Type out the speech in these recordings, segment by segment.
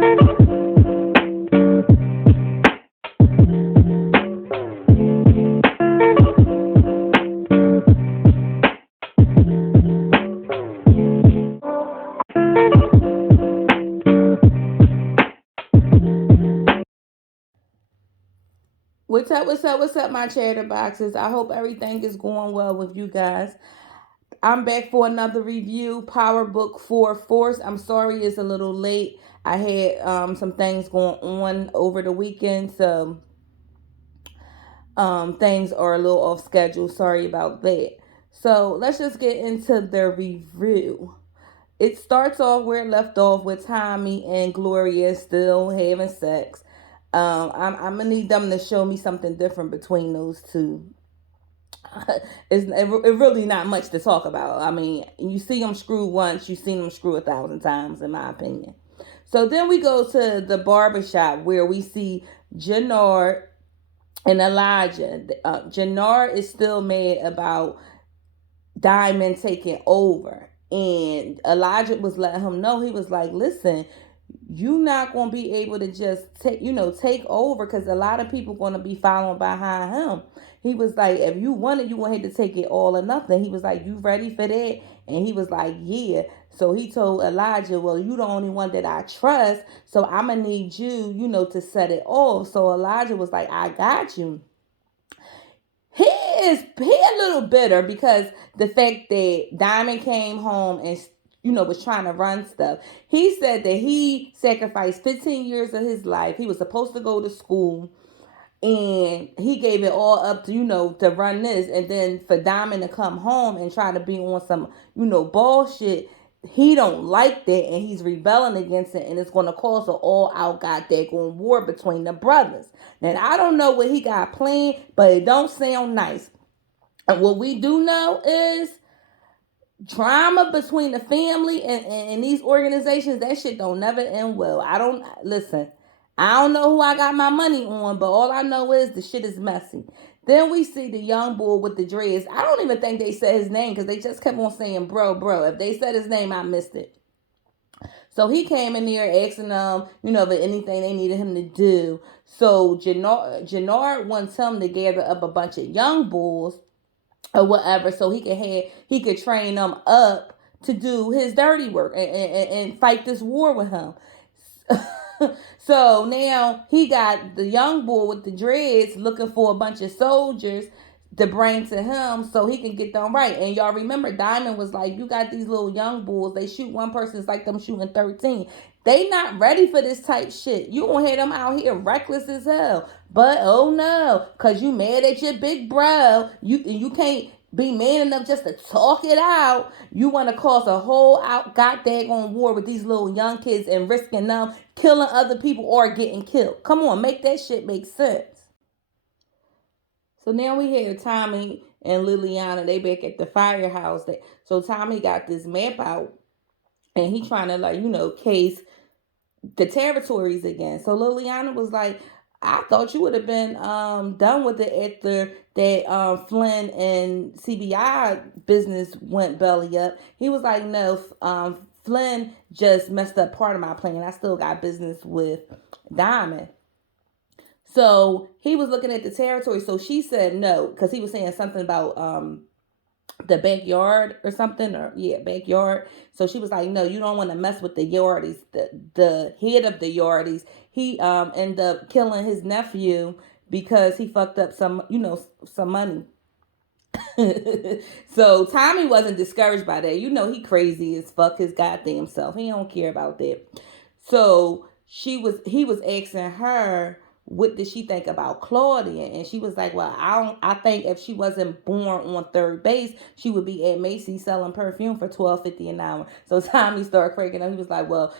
What's up, my chatter boxes? I hope everything is going well with you guys. I'm back for another review, Power Book 4 Force. I'm sorry it's a little late. I had some things going on over the weekend, so things are a little off schedule. Sorry about that. So let's just get into the review. It starts off where it left off with Tommy and Gloria still having sex. I'm gonna need them to show me something different between those two. It really not much to talk about. I mean, you see them screw once, you've seen them screw 1,000 times, in my opinion. So then we go to the barbershop where we see Jannard and Elijah. Jannard is still mad about Diamond taking over. And Elijah was letting him know, he was like, listen, you not gonna be able to just take over because a lot of people gonna be following behind him. He was like, if you wanted, you gonna have to take it all or nothing. He was like, you ready for that? And he was like, yeah. So he told Elijah, well, you the only one that I trust, so I'm gonna need you, to set it off. So Elijah was like, I got you. He a little bitter because the fact that Diamond came home and was trying to run stuff. He said that he sacrificed 15 years of his life. He was supposed to go to school and he gave it all up to to run this, and then for Diamond to come home and try to be on some bullshit. He don't like that and he's rebelling against it, and it's going to cause an all-out goddamn war between the brothers. Now I don't know what he got planned, but it don't sound nice. And what we do know is drama between the family and these organizations, that shit don't never end well. I don't listen. I don't know who I got my money on, but all I know is the shit is messy. Then we see the young boy with the dreads. I don't even think they said his name because they just kept on saying bro. If they said his name, I missed it. So he came in there asking them, if anything they needed him to do. So Jannard wants him to gather up a bunch of young bulls or whatever, so he could train them up to do his dirty work and fight this war with him. So now he got the young boy with the dreads looking for a bunch of soldiers to bring to him so he can get them right. And y'all remember Diamond was like, you got these little young bulls, they shoot one person, it's like them shooting 13. They not ready for this type shit. You gonna have them out here reckless as hell. But oh no, cause you mad at your big bro. You can't be man enough just to talk it out. You want to cause a whole out goddamn war with these little young kids and risking them killing other people or getting killed. Come on, make that shit make sense. So now we have Tommy and Liliana. They back at the firehouse. So Tommy got this map out and he trying to case the territories again. So Liliana was like, I thought you would have been done with it after that Flynn and CBI business went belly up. He was like, no, Flynn just messed up part of my plan. I still got business with Diamond. So he was looking at the territory. So she said no, because he was saying something about the backyard or something, or yeah, backyard. So she was like, no, you don't want to mess with the Yardies. The head of the Yardies, he ended up killing his nephew because he fucked up some money. So Tommy wasn't discouraged by that. He crazy as fuck his goddamn self. He don't care about that. So he was asking her what did she think about Claudia, and she was like, well, I think if she wasn't born on third base, she would be at Macy's selling perfume for $12.50 an hour. So Tommy started cracking up. He was like, well,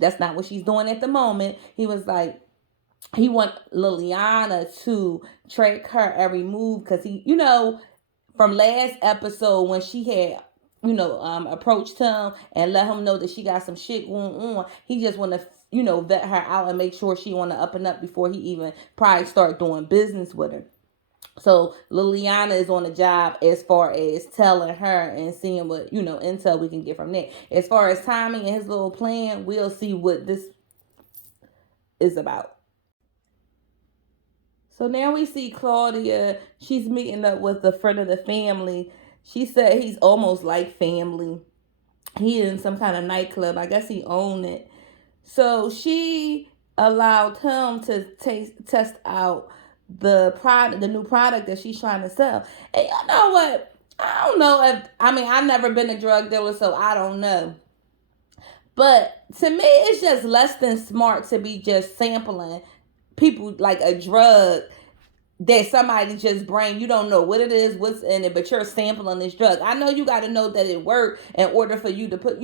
that's not what she's doing at the moment. He was like, he want Liliana to track her every move because from last episode when she had approached him and let him know that she got some shit going on. He just want to vet her out and make sure she on the up and up before he even probably start doing business with her. So Liliana is on the job as far as telling her and seeing what intel we can get from that. As far as Tommy and his little plan, we'll see what this is about. So now we see Claudia. She's meeting up with a friend of the family. She said he's almost like family. He in some kind of nightclub. I guess he owned it. So she allowed him to test out the new product that she's trying to sell. And you know what? I don't know if I've never been a drug dealer, so I don't know. But to me, it's just less than smart to be just sampling people like a drug that somebody just bring. You don't know what it is, what's in it, but you're sampling this drug. I know you got to know that it worked in order for you to put,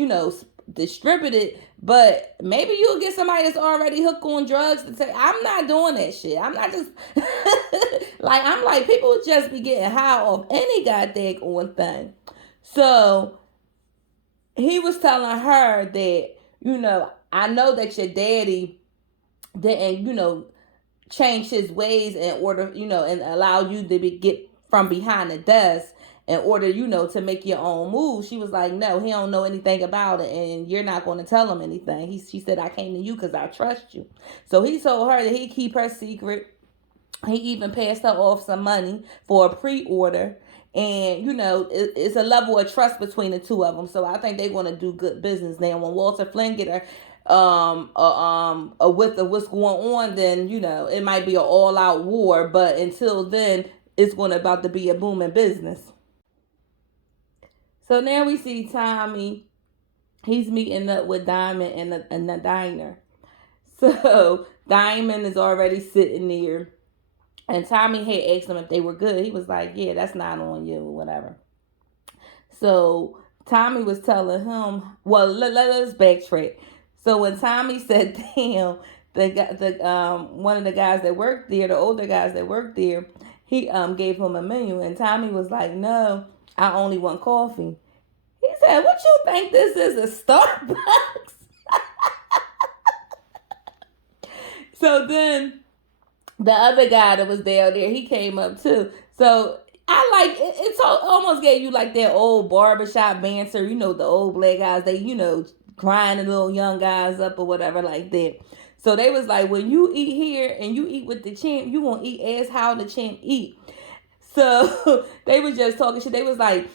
distribute it, but maybe you'll get somebody that's already hooked on drugs to say, I'm not doing that shit. I'm not just I'm like, people just be getting high off any goddamn on thing. So he was telling her that, I know that your daddy didn't, change his ways in order, and allow you to get from behind the desk in order, to make your own move. She was like, no, he don't know anything about it, and you're not going to tell him anything. She said, I came to you because I trust you. So he told her that he'd keep her secret. He even passed her off some money for a pre-order. And, it's a level of trust between the two of them. So I think they're going to do good business now. When Walter Flynn get her a width of what's going on, then, it might be an all-out war. But until then, it's going to about to be a booming business. So now we see Tommy. He's meeting up with Diamond in the diner. So Diamond is already sitting there. And Tommy had asked him if they were good. He was like, yeah, that's not on you or whatever. So Tommy was telling him, well, let us backtrack. So when Tommy sat down, the one of the guys that worked there, the older guys that worked there, he gave him a menu. And Tommy was like, no, I only want coffee. He said, what you think this is, a Starbucks? So then the other guy that was down there, he came up too. So I like it. It's almost gave you like that old barbershop banter. The old black guys, they, crying the little young guys up or whatever like that. So they was like, when you eat here and you eat with the champ, you gonna eat as how the champ eat. So they was just talking shit. They was like,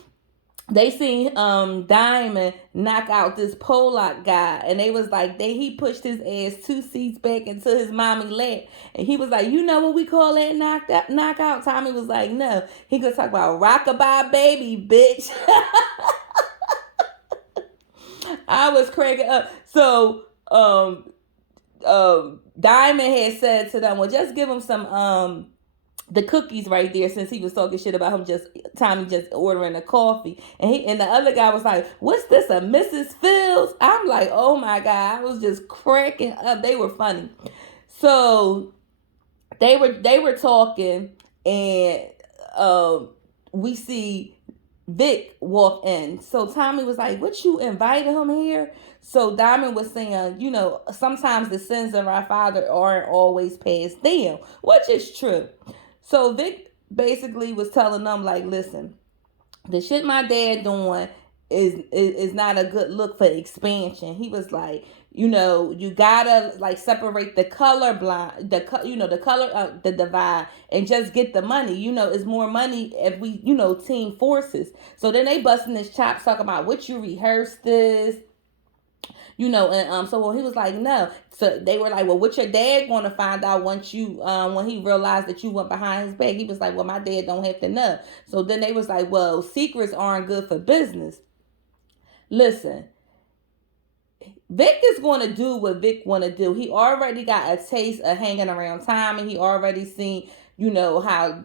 they seen Diamond knock out this Pollock guy, and they was like, he pushed his ass 2 seats back into his mommy lap, and he was like, you know what we call that knockout? Tommy was like, no. He could talk about rockabye baby, bitch. I was cracking up. So Diamond had said to them, well, just give him some the cookies right there, since he was talking shit about him Tommy just ordering a coffee. And the other guy was like, what's this, a Mrs. Fields? I'm like, oh my God. I was just cracking up. They were funny. So they were talking, and we see Vic walk in. So Tommy was like, what, you invited him here? So Diamond was saying, sometimes the sins of our father aren't always passed down, which is true. So Vic basically was telling them, like, listen, the shit my dad doing is not a good look for expansion. He was like, you gotta like separate the color blind, the color the divide, and just get the money. It's more money if we team forces. So then they busting his chops talking about what you rehearsed this. And so when he was like, no, so they were like, well, what your dad going to find out once you, when he realized that you went behind his back? He was like, well, my dad don't have to know. So then they was like, well, secrets aren't good for business. Listen, Vic is going to do what Vic want to do. He already got a taste of hanging around Tommy. He already seen, how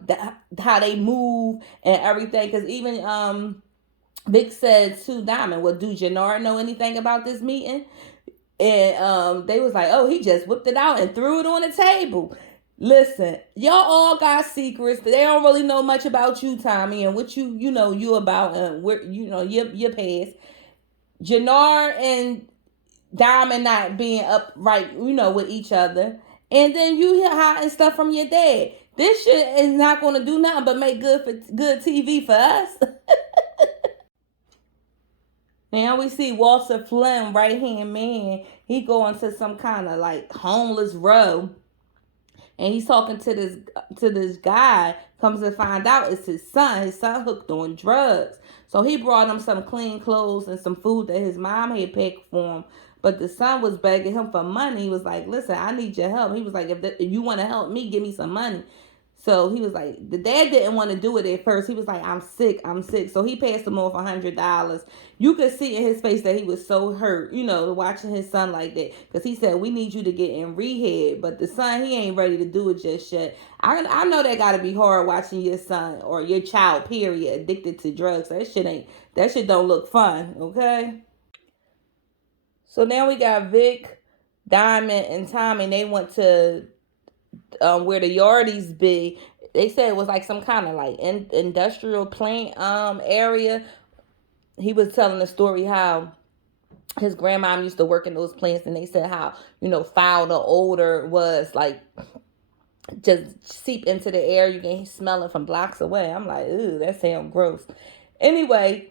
they move and everything. Because even, Vic said to Diamond, well, do Jannard know anything about this meeting? And they was like, oh, he just whipped it out and threw it on the table. Listen, y'all all got secrets. They don't really know much about you, Tommy, and what you about, and where your past. Jannard and Diamond not being upright, with each other. And then you hiding stuff from your dad. This shit is not going to do nothing but make good TV for us. Now we see Walter Flynn, right hand man. He going to some kind of like homeless row, and he's talking to this guy. Comes to find out it's his son. His son hooked on drugs, so he brought him some clean clothes and some food that his mom had packed for him. But the son was begging him for money. He was like, "Listen, I need your help." He was like, if you want to help me, give me some money." So he was like, the dad didn't want to do it at first. He was like, I'm sick, I'm sick. So he passed him off $100. You could see in his face that he was so hurt, watching his son like that. Because he said, we need you to get in rehab. But the son, he ain't ready to do it just yet. I know that got to be hard watching your son or your child, period, addicted to drugs. That shit don't look fun, okay? So now we got Vic, Diamond, and Tommy. They went to where the Yardies be. They said it was like some kind of like industrial plant area. He was telling the story how his grandmom used to work in those plants, and they said how foul the odor was, like just seep into the air. You can smell it from blocks away. I'm like, ooh, that sounds gross. Anyway,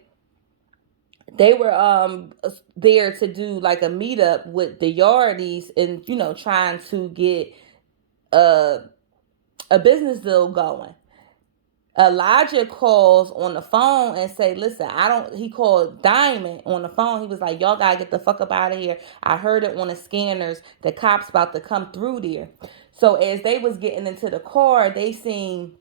they were there to do like a meetup with the Yardies, and trying to get uh a business deal going. Elijah calls on the phone and say, listen, I don't, he called Diamond on the phone. He was like, y'all gotta get the fuck up out of here. I heard it on the scanners. The cops about to come through there. So as they was getting into the car, they seen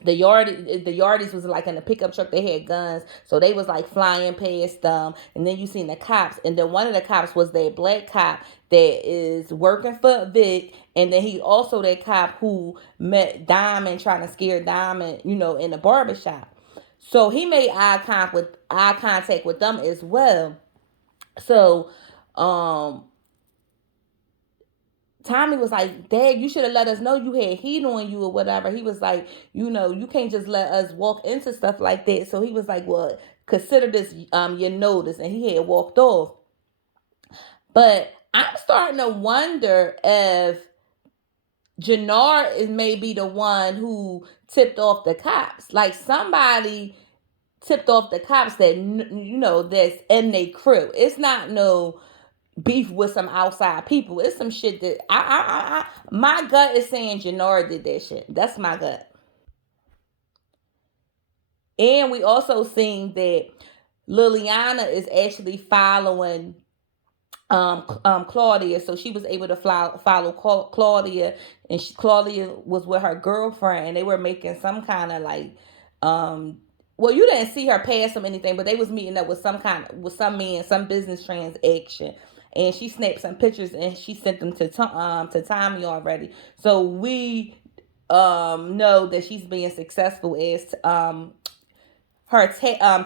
the Yardies was like in a pickup truck. They had guns, so they was like flying past them. And then you seen the cops, and then one of the cops was that black cop that is working for Vic, and then he also that cop who met Diamond trying to scare Diamond, in the barbershop. So he made eye contact with them as well. So um Tommy was like, Dad, you should have let us know you had heat on you or whatever. He was like, you can't just let us walk into stuff like that. So he was like, well, consider this your notice. And he had walked off. But I'm starting to wonder if Jannar is maybe the one who tipped off the cops. Like somebody tipped off the cops that, that's in their crew. It's not no beef with some outside people. It's some shit that my gut is saying Janora did that shit. That's my gut. And we also seen that Liliana is actually following Claudia, so she was able to follow Claudia, and Claudia was with her girlfriend, and they were making some kind of like well, you didn't see her pass them anything, but they was meeting up with some man, some business transaction, and she snapped some pictures and she sent them to Tommy already. So we know that she's being successful as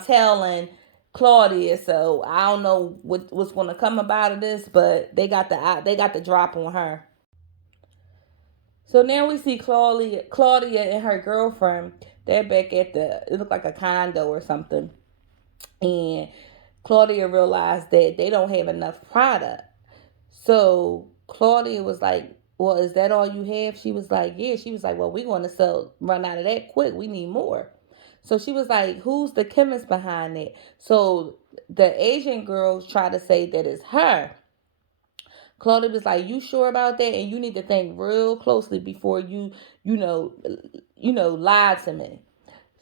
telling Claudia. So I don't know what's going to come about of this, but they got the drop on her. So now we see Claudia and her girlfriend. They're back at it looked like a condo or something, and Claudia realized that they don't have enough product. So Claudia was like, well, is that all you have? She was like, yeah. She was like, well, we're going to run out of that quick. We need more. So she was like, who's the chemist behind it? So the Asian girls try to say that it's her. Claudia was like, you sure about that? And you need to think real closely before you know, lie to me.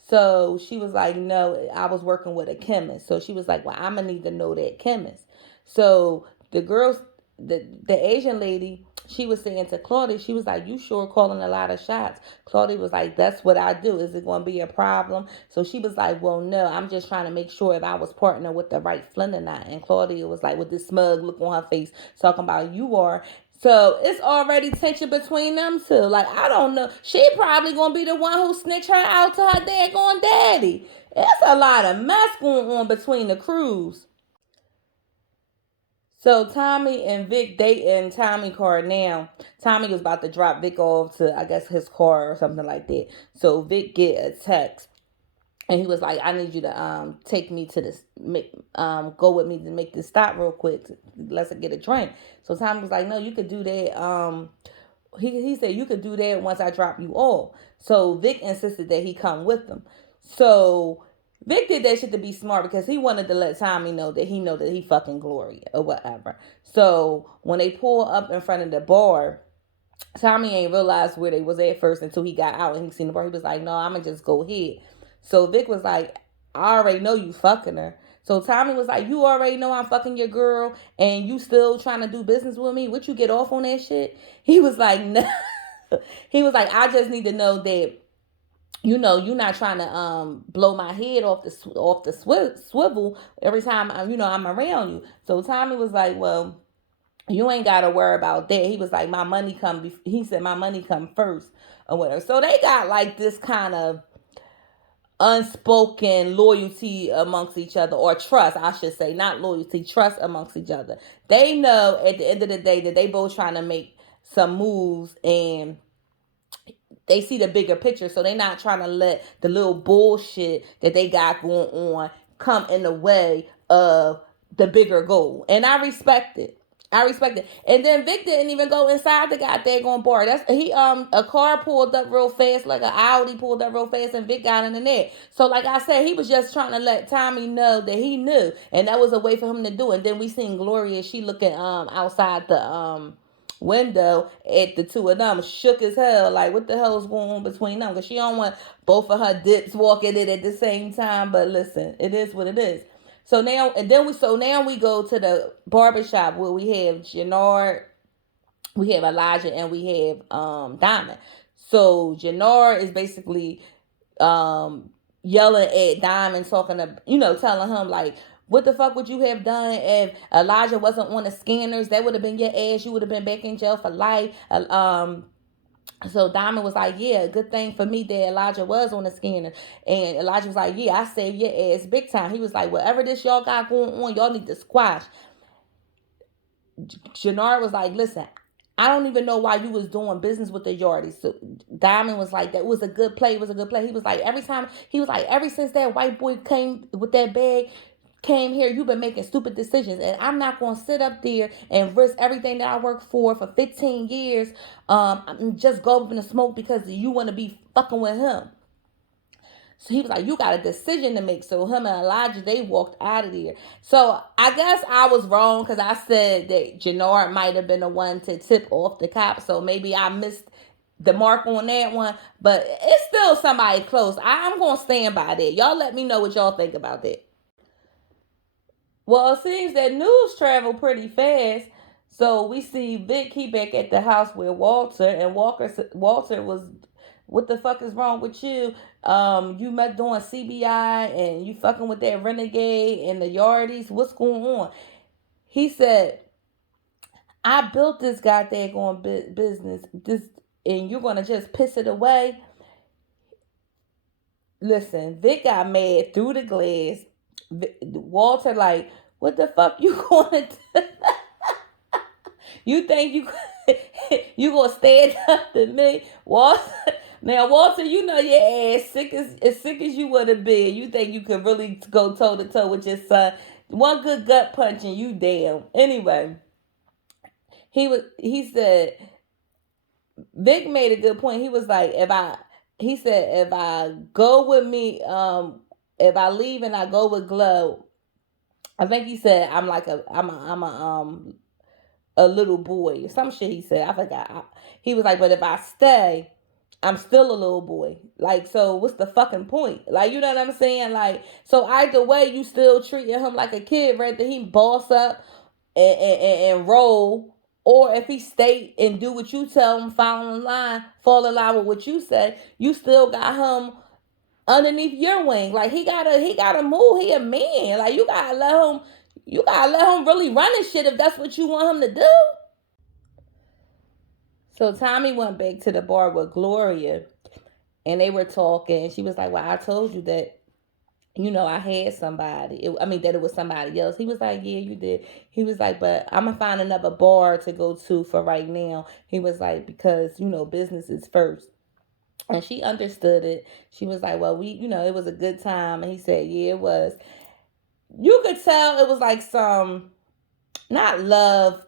So she was like, no, I was working with a chemist. So she was like, well, I'm gonna need to know that chemist. So the girls, the Asian lady, she was saying to Claudia, she was like, you sure calling a lot of shots? Claudia was like, that's what I do. Is it going to be a problem? So she was like, well, no, I'm just trying to make sure if I was partnering with the right Flynn or not. And Claudia was like, with this smug look on her face, talking about you are. So it's already tension between them two. Like, I don't know. She probably gonna be the one who snitch her out to her daggone daddy. It's a lot of mess going on between the crews. So Tommy and Vic, they in Tommy car now. Tommy was about to drop Vic off to, I guess, his car or something like that. So Vic get a text, and he was like, "I need you to take me to this, go with me to make this stop real quick. Let's get a drink." So Tommy was like, "No, you could do that." He said you could do that once I drop you off. So Vic insisted that he come with them. So Vic did that shit to be smart because he wanted to let Tommy know that he fucking Gloria or whatever. So when they pull up in front of the bar, Tommy ain't realized where they was at first until he got out and he seen the bar. He was like, "No, I'ma just go ahead." So Vic was like, "I already know you fucking her." So Tommy was like, "You already know I'm fucking your girl, and you still trying to do business with me? Would you get off on that shit?" He was like, "No." He was like, "I just need to know that you're not trying to blow my head off the swivel every time I'm around you." So Tommy was like, "Well, you ain't gotta worry about that." He was like, "My money come." He said, "My money come first or whatever." So they got like this kind of unspoken loyalty amongst each other, or trust, I should say, not loyalty, trust amongst each other. They know at the end of the day that they both trying to make some moves, and they see the bigger picture, so they not trying to let the little bullshit that they got going on come in the way of the bigger goal. And I respect it. I respect it. And then Vic didn't even go inside the goddamn bar. That's he a car pulled up real fast, like an Audi pulled up real fast, and Vic got in the net. So like I said, he was just trying to let Tommy know that he knew, and that was a way for him to do it. And then we seen Gloria, she looking outside the window at the two of them, shook as hell, like what the hell is going on between them, because she don't want both of her dips walking in at the same time. But listen, it is what it is. So now, and then now we go to the barbershop where we have Jannard, we have Elijah, and we have Diamond. So Jannard is basically um yelling at Diamond, talking to, telling him like, "What the fuck would you have done if Elijah wasn't on the scanners? That would have been your ass. You would have been back in jail for life." So Diamond was like, "Yeah, good thing for me that Elijah was on the scanner." And Elijah was like, "Yeah, I saved your ass big time." He was like, "Whatever this y'all got going on, y'all need to squash." Jannard was like, "Listen, I don't even know why you was doing business with the Yardie." So Diamond was like, "That was a good play. It was a good play." He was like, ever since that white boy came with that bag, came here, you've been making stupid decisions, and I'm not gonna sit up there and risk everything that I worked for 15 years, just go up in the smoke because you want to be fucking with him." So he was like, "You got a decision to make." So him and Elijah, they walked out of there. So I guess I was wrong because I said that Jannard might have been the one to tip off the cop. So maybe I missed the mark on that one. But it's still somebody close. I'm going to stand by that. Y'all let me know what y'all think about that. Well, it seems that news travel pretty fast. So we see Vic, he back at the house with Walter, and Walter was, "What the fuck is wrong with you? You met doing CBI and you fucking with that renegade and the Yardies. What's going on?" He said, "I built this goddamn business, this, and you're gonna just piss it away." Listen, Vic got mad through the glass. Walter like, "What the fuck you gonna do? You think you you gonna stand up to me, Walter?" Now, Walter, you know your ass sick as you would have been. You think you could really go toe to toe with your son? One good gut punch and you down. Anyway, he said Vic made a good point. He was like, he said, "If I go with me, if I leave and I go with Glow," I think he said, I'm a little boy. Some shit he said. I forgot. He was like, "But if I stay, I'm still a little boy." Like, so what's the fucking point? Like, you know what I'm saying? Like, so either way, you still treating him like a kid, right? That he boss up and roll. Or if he stay and do what you tell him, fall in line with what you say, you still got him underneath your wing. Like, he gotta move. He a man. Like, you gotta let him really run his shit if that's what you want him to do. So Tommy went back to the bar with Gloria, and they were talking. She was like, "Well, I told you that, I had somebody. That it was somebody else." He was like, "Yeah, you did." He was like, "But I'm gonna find another bar to go to for right now." He was like, "Because business is first." And she understood it. She was like, "Well, it was a good time." And he said, "Yeah, it was." You could tell it was like some, not love,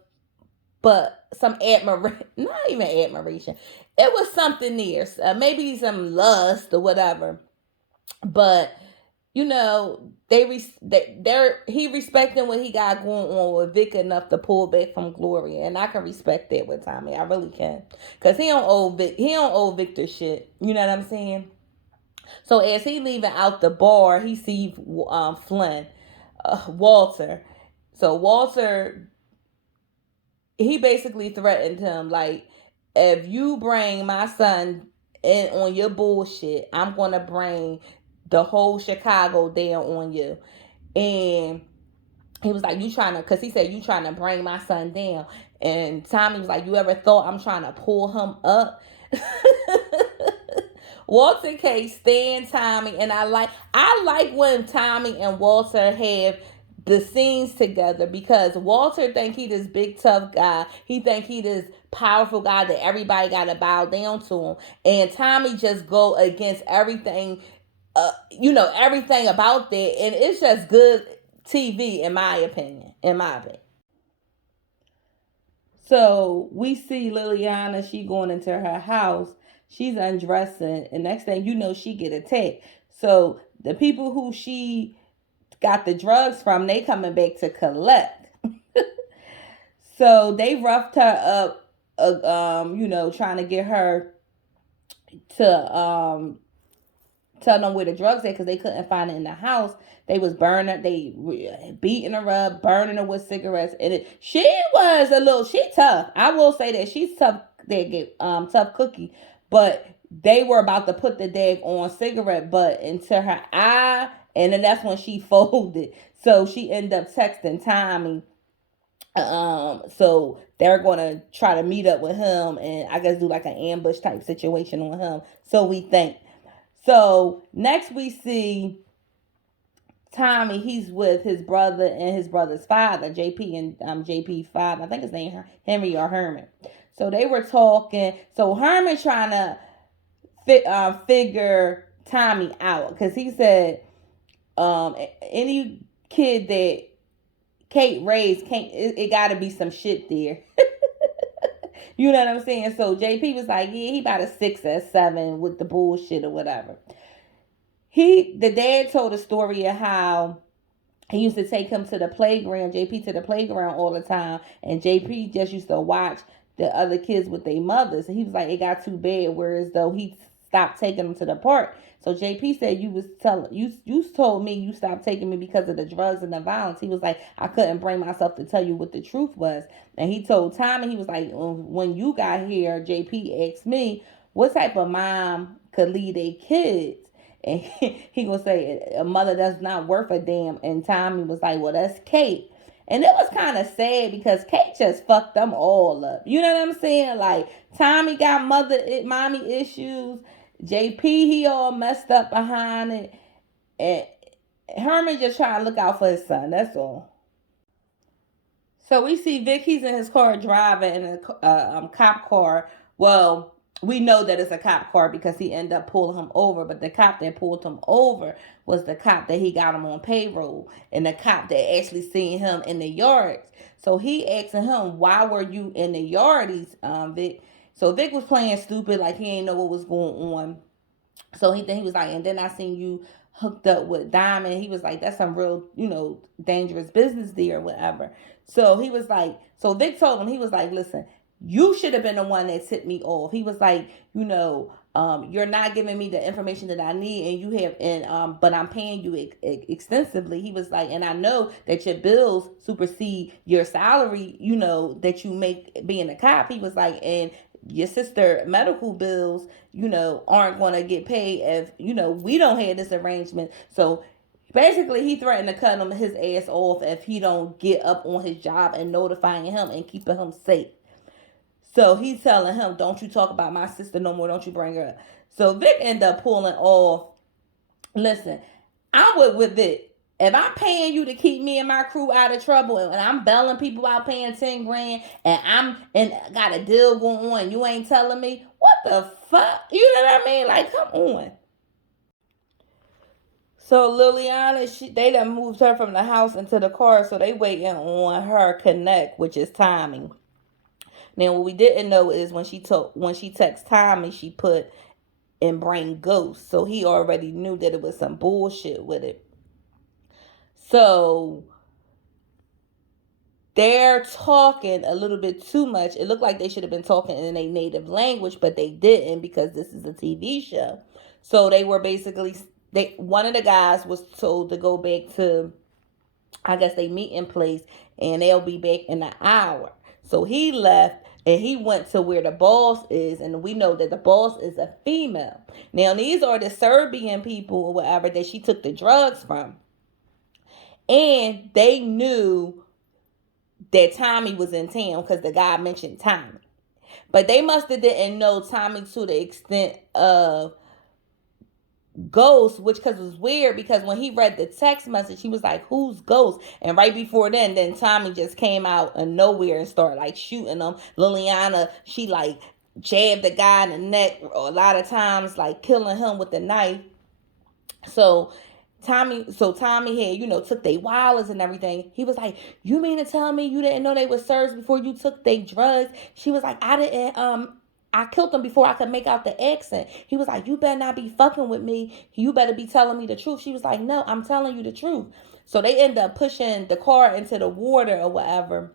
but some admiration, not even admiration. It was something there, maybe some lust or whatever. But you know, he respecting what he got going on with Vic enough to pull back from Gloria, and I can respect that with Tommy. I really can, cause he don't owe Victor shit. You know what I'm saying? So as he leaving out the bar, he sees Flynn, Walter. So Walter, he basically threatened him like, if you bring my son in on your bullshit, I'm gonna bring the whole Chicago down on you. And he was like, you trying to, because he said, you trying to bring my son down. And Tommy was like, you ever thought I'm trying to pull him up? Walter K stand Tommy, and I like when Tommy and Walter have the scenes together, because Walter think he this big tough guy. He think he this powerful guy that everybody gotta bow down to him. And Tommy just go against everything, everything about that, and it's just good TV in my opinion. In my opinion. So we see Liliana, she going into her house, she's undressing, and next thing you know, she get attacked. So the people who she got the drugs from, they coming back to collect. So they roughed her up, trying to get her to tell them where the drugs at, because they couldn't find it in the house. They was burning, they beating her up, burning her with cigarettes, and she was she tough. I will say that she's tough. They get tough cookie, but they were about to put the dag on cigarette butt into her eye, and then that's when she folded. So she ended up texting Tommy. So they're gonna try to meet up with him, and I guess do like an ambush type situation on him. So we think. So next we see Tommy. He's with his brother and his brother's father, JP, and JP father. I think his name Henry or Herman. So they were talking. So Herman trying to figure Tommy out, because he said any kid that Kate raised can't. It got to be some shit there. You know what I'm saying? So JP was like, yeah, he about a 6 or 7 with the bullshit or whatever. The dad told a story of how he used to take him to the playground, JP to the playground all the time, and JP just used to watch the other kids with their mothers. And he was like, it got too bad, whereas though he stopped taking them to the park. So JP said, you told me you stopped taking me because of the drugs and the violence. He was like, I couldn't bring myself to tell you what the truth was. And he told Tommy, he was like, when you got here, JP asked me what type of mom could lead their kids. And he gonna say a mother that's not worth a damn. And Tommy was like, well, that's Kate. And it was kind of sad because Kate just fucked them all up. You know what I'm saying? Like, Tommy got mommy issues. JP, he all messed up behind it. And Herman just trying to look out for his son. That's all. So we see Vic, he's in his car driving in a cop car. Well, we know that it's a cop car because he ended up pulling him over, but the cop that pulled him over was the cop that he got him on payroll, and the cop that actually seen him in the yards. So he asking him, why were you in the yardies, Vic? So Vic was playing stupid, like he ain't know what was going on. So he was like, and then I seen you hooked up with Diamond. He was like, that's some real, dangerous business there or whatever. So he was like, so Vic told him, he was like, listen, you should have been the one that tipped me off. He was like, you're not giving me the information that I need, and you have, but I'm paying you extensively. He was like, and I know that your bills supersede your salary, that you make being a cop. He was like, and your sister medical bills, aren't going to get paid if, we don't have this arrangement. So basically, he threatened to cut his ass off if he don't get up on his job and notifying him and keeping him safe. So he's telling him, don't you talk about my sister no more. Don't you bring her up. So Vic ended up pulling off. Listen, I'm with Vic. If I'm paying you to keep me and my crew out of trouble, and I'm belling people out paying 10 grand, and got a deal going on, and you ain't telling me, what the fuck? You know what I mean? Like, come on. So Liliana, they done moved her from the house into the car, so they waiting on her connect, which is timing. Now what we didn't know is when she texted Tommy, she put and bring ghosts. So he already knew that it was some bullshit with it. So they're talking a little bit too much. It looked like they should have been talking in a native language, but they didn't because this is a TV show. So they were basically one of the guys was told to go back to, I guess, they meeting place, and they'll be back in an hour. So he left and he went to where the boss is, and we know that the boss is a female. Now these are the Serbian people or whatever that she took the drugs from, and they knew that Tommy was in town because the guy mentioned Tommy. But they must have didn't know Tommy to the extent of Ghost, which because it was weird because when he read the text message, he was like, "Who's Ghost?" And right before then Tommy just came out of nowhere and started like shooting them. Liliana, she like jabbed the guy in the neck a lot of times, like killing him with the knife. So Tommy had, took their wallets and everything. He was like, "You mean to tell me you didn't know they were Serbs before you took their drugs?" She was like, "I didn't, I killed them before I could make out the accent." He was like, "You better not be fucking with me. You better be telling me the truth." She was like, "No, I'm telling you the truth." So they end up pushing the car into the water or whatever.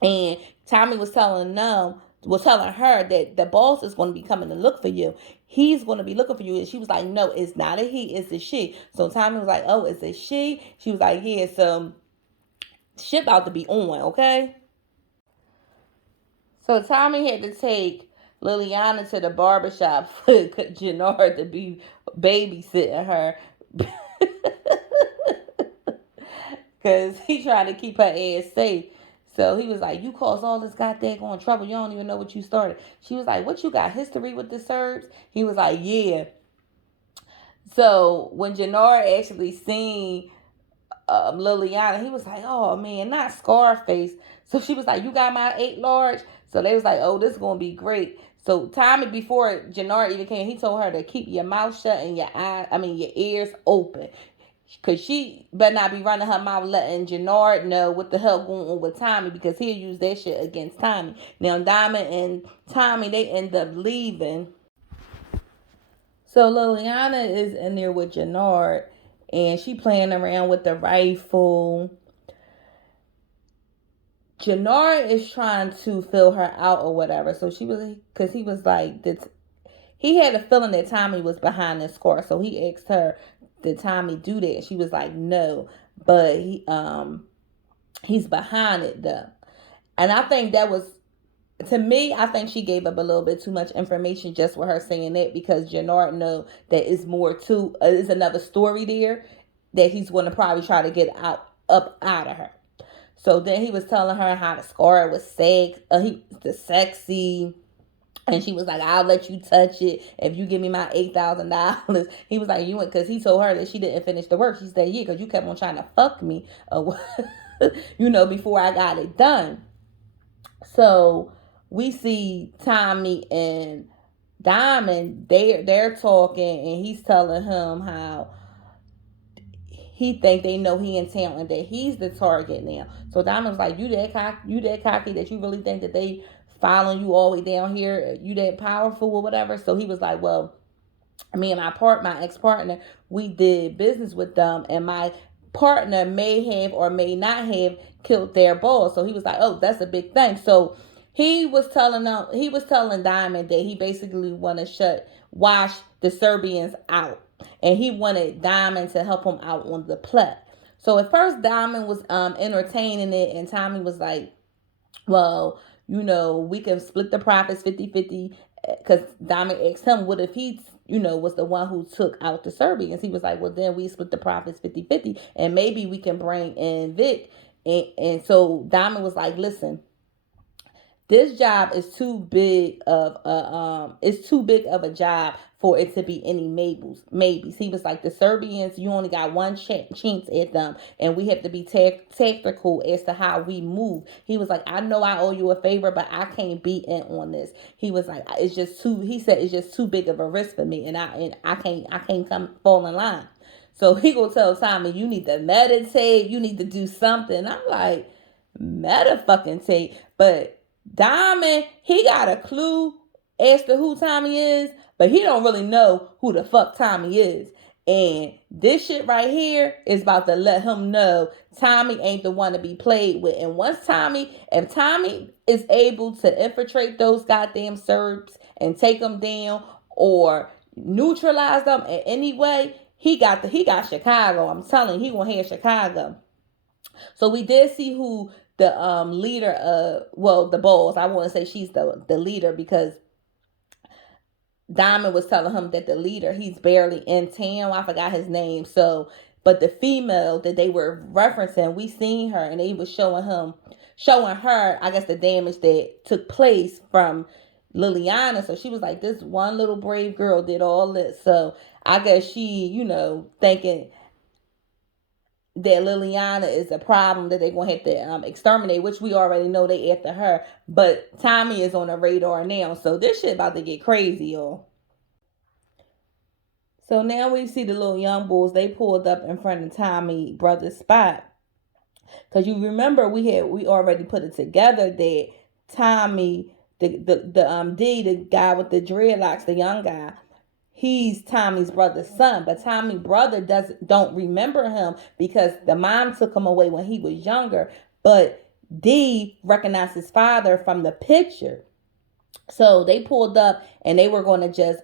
And Tommy was telling her that the boss is going to be coming to look for you. He's going to be looking for you. And she was like, "No, it's not a he, it's a she." So Tommy was like, "Oh, it's a she?" She was like, "Yeah, so shit about to be on, okay?" So Tommy had to take Liliana to the barbershop for Jannard to be babysitting her. Because he tried to keep her ass safe. So he was like, "You caused all this goddamn trouble. You don't even know what you started." She was like, "What, you got history with the Serbs?" He was like, "Yeah." So when Jannard actually seen Liliana, he was like, "Oh man, not Scarface." So she was like, "You got my 8 large?" So they was like, "Oh, this is going to be great." So Tommy, before Jannard even came, he told her to keep your mouth shut and your ears open. Because she better not be running her mouth letting Jannard know what the hell going on with Tommy, because he'll use that shit against Tommy. Now, Diamond and Tommy, they end up leaving. So Liliana is in there with Jannard, and she playing around with the rifle. Jannard is trying to fill her out or whatever. So she was, because he was like, he had a feeling that Tommy was behind this car. So he asked her, "Did Tommy do that?" She was like, "No, but he's behind it though." And I think that was, to me, I think she gave up a little bit too much information just with her saying that, because Jannard know that it's more to, is another story there that he's going to probably try to get up out of her. So then he was telling her how the scar was the sexy. And she was like, "I'll let you touch it if you give me my $8,000. He was like, "You went," because he told her that she didn't finish the work. She said, "Yeah, because you kept on trying to fuck me, before I got it done." So we see Tommy and Diamond. They're talking, and he's telling him how he think they know he in town and that he's the target now. So Diamond's like, "You that cocky that you really think that they following you all the way down here? You that powerful or whatever?" So he was like, "Well, me and my ex-partner, we did business with them, and my partner may have or may not have killed their boss." So he was like, "Oh, that's a big thing." So he was telling Diamond that he basically want to wash the Serbians out, and he wanted Diamond to help him out on the plot. So at first Diamond was entertaining it, and Tommy was like, "Well, we can split the profits 50-50." Because Diamond asked him, what if he, was the one who took out the Serbians? He was like, "Well, then we split the profits 50-50, and maybe we can bring in Vic." And so Diamond was like, "Listen, this job is too big of a job for it to be any maybes." He was like, "The Serbians, you only got one chance at them, and we have to be tactical as to how we move." He was like, "I know I owe you a favor, but I can't be in on this." He was like, he said, "It's just too big of a risk for me, and I can't come fall in line." So he gonna tell Tommy, "You need to meditate, you need to do something." I'm like, meta fucking take. But Diamond, he got a clue as to who Tommy is, but he don't really know who the fuck Tommy is. And this shit right here is about to let him know Tommy ain't the one to be played with. And if Tommy is able to infiltrate those goddamn Serbs and take them down or neutralize them in any way, he got Chicago. I'm telling you, he gonna have Chicago. So we did see who the leader of, well, the Bulls. I want to say she's the leader because Diamond was telling him that the leader, he's barely in town. I forgot his name. So, but the female that they were referencing, we seen her and they was showing her, I guess, the damage that took place from Liliana. So she was like, this one little brave girl did all this. So I guess she, thinking that Liliana is a problem that they're going to have to exterminate, which we already know they after her. But Tommy is on the radar now. So this shit about to get crazy, y'all. So now we see the little young bulls. They pulled up in front of Tommy brother's spot. Because you remember we already put it together that Tommy, the guy with the dreadlocks, the young guy, he's Tommy's brother's son, but Tommy's brother don't remember him because the mom took him away when he was younger. But D recognized his father from the picture. So they pulled up and they were going to just,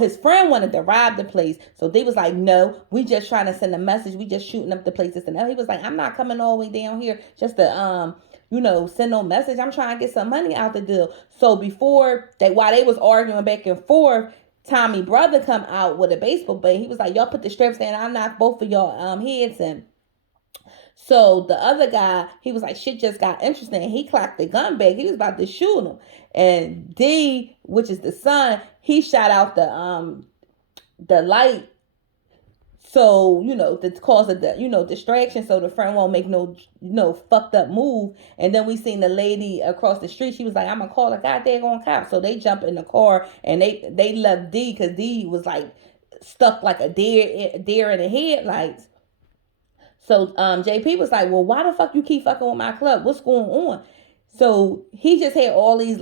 his friend wanted to rob the place. So they was like, no, we just trying to send a message. We just shooting up the places. And he was like, I'm not coming all the way down here just to, send no message. I'm trying to get some money out the deal. So while they was arguing back and forth, Tommy brother come out with a baseball bat. He was like, y'all put the strips in. I'll knock both of y'all heads in. So the other guy, he was like, shit just got interesting. And he clocked the gun back. He was about to shoot him. And D, which is the son, he shot out the light. So, to cause of the, distraction. So the friend won't make no, fucked up move. And then we seen the lady across the street. She was like, I'm going to call a goddamn cop. So they jump in the car and they left D because D was like stuck like a deer in the headlights. So JP was like, well, why the fuck you keep fucking with my club? What's going on? So he just had all these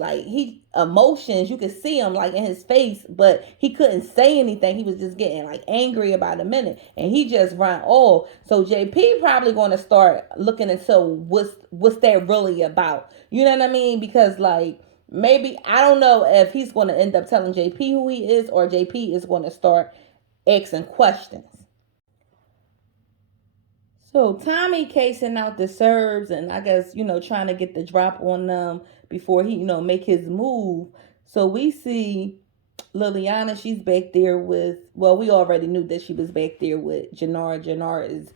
emotions. You could see him like in his face, but he couldn't say anything. He was just getting like angry about a minute, and he just ran off. So JP probably going to start looking into what's that really about. You know what I mean? Because maybe I don't know if he's going to end up telling JP who he is, or JP is going to start asking questions. So Tommy casing out the Serbs and I guess, trying to get the drop on them before he, make his move. So we see Liliana, she's back there with, we already knew that she was back there with Janara. Janara is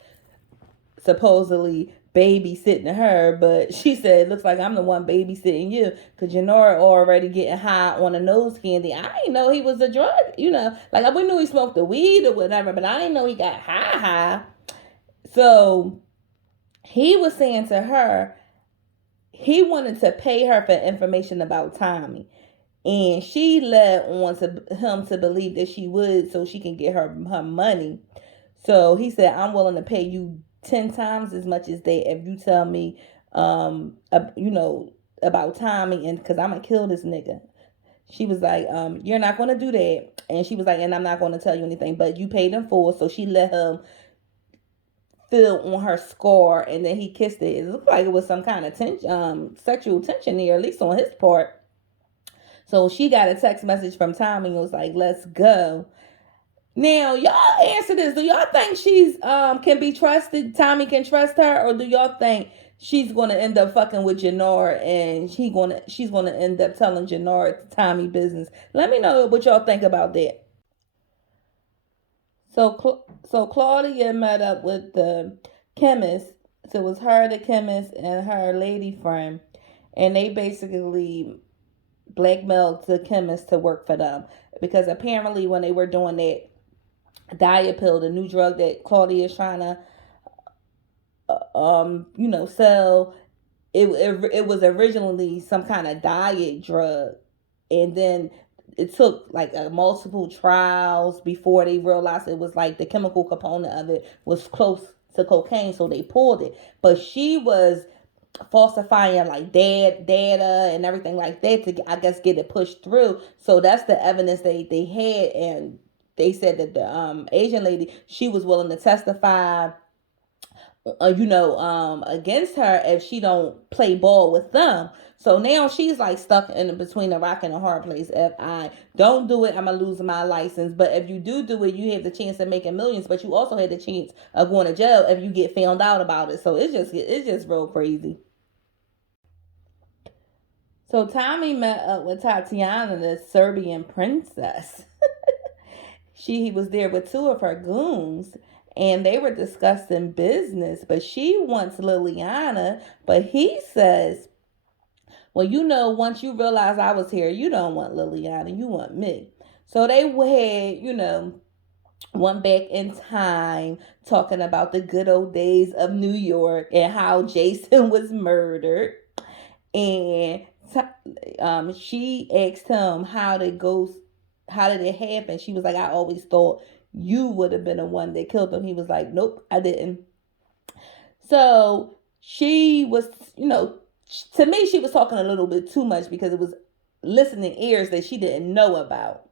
supposedly babysitting her, but she said, looks like I'm the one babysitting you because Janara already getting high on a nose candy. I didn't know he was a drug, like we knew he smoked the weed or whatever, but I didn't know he got high. So he was saying to her, he wanted to pay her for information about Tommy. And she led on to him to believe that she would so she can get her money. So he said, I'm willing to pay you 10 times as much as that if you tell me, about Tommy, and because I'm going to kill this nigga. She was like, you're not going to do that. And she was like, and I'm not going to tell you anything, but you paid him for it. So she let him feel on her scar, and then he kissed it. It looked like it was some kind of sexual tension there, at least on his part. So she got a text message from Tommy and was like, let's go. Now, y'all answer this. Do y'all think she's can be trusted? Tommy can trust her? Or do y'all think she's going to end up fucking with Janara and she's going to end up telling Janara Tommy business? Let me know what y'all think about that. So Claudia met up with the chemist. So it was her, the chemist, and her lady friend. And they basically blackmailed the chemist to work for them. Because apparently when they were doing that diet pill, the new drug that Claudia is trying to, sell, it was originally some kind of diet drug. And then it took multiple trials before they realized it was the chemical component of it was close to cocaine, so they pulled it. But she was falsifying like data and everything like that to, I guess, get it pushed through. So that's the evidence they had, and they said that the Asian lady, she was willing to testify, against her if she don't play ball with them. So now she's like stuck in between a rock and a hard place. If I don't do it, I'm gonna lose my license. But if you do it, you have the chance of making millions. But you also have the chance of going to jail if you get found out about it. So it's just real crazy. So Tommy met up with Tatiana, the Serbian princess. He was there with two of her goons, and they were discussing business. But she wants Liliana, but he says, well, once you realize I was here, you don't want Liliana, you want me. So they had, went back in time talking about the good old days of New York and how Jason was murdered. And she asked him how did it happen. She was like, I always thought you would have been the one that killed him. He was like, nope, I didn't. So she was, to me, she was talking a little bit too much because it was listening ears that she didn't know about.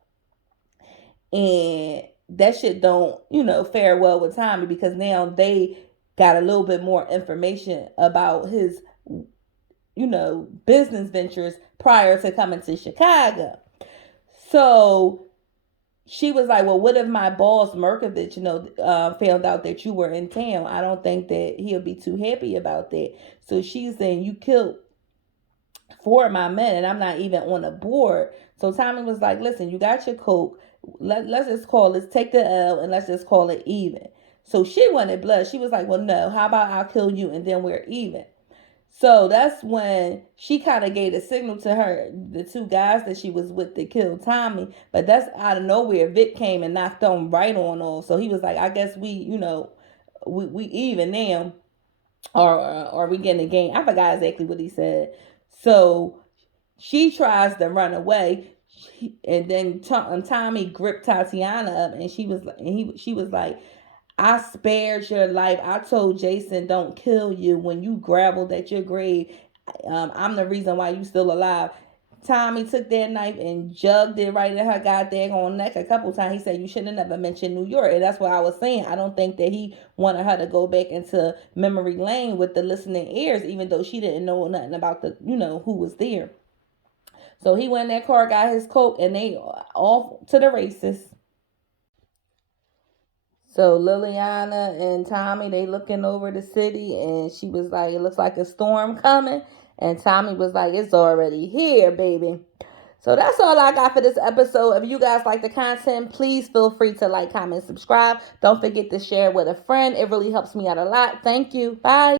And that shit don't, fare well with Tommy, because now they got a little bit more information about his, business ventures prior to coming to Chicago. So she was like, well, what if my boss Merkovich, found out that you were in town? I don't think that he'll be too happy about that. So she's saying, you killed four of my men and I'm not even on the board. So Tommy was like, listen, you got your coke. Let's just let's take the L and let's just call it even. So she wanted blood. She was like, well, no, how about I'll kill you and then we're even. So that's when she kind of gave a signal to the two guys that she was with that killed Tommy. But that's out of nowhere. Vic came and knocked them right on off. So he was like, I guess we even now, or we getting a game. I forgot exactly what he said. So she tries to run away. And then Tommy gripped Tatiana up, and she was like, I spared your life. I told Jason don't kill you when you gravelled at your grave. I'm the reason why you still alive. Tommy took that knife and jugged it right in her goddamn neck a couple times. He said, you shouldn't have never mentioned New York. And that's what I was saying. I don't think that he wanted her to go back into memory lane with the listening ears, even though she didn't know nothing about who was there. So he went in that car, got his coat, and they off to the races. So Liliana and Tommy, they looking over the city, and she was like, it looks like a storm coming. And Tommy was like, it's already here, baby. So that's all I got for this episode. If you guys like the content, please feel free to like, comment, subscribe. Don't forget to share with a friend. It really helps me out a lot. Thank you. Bye.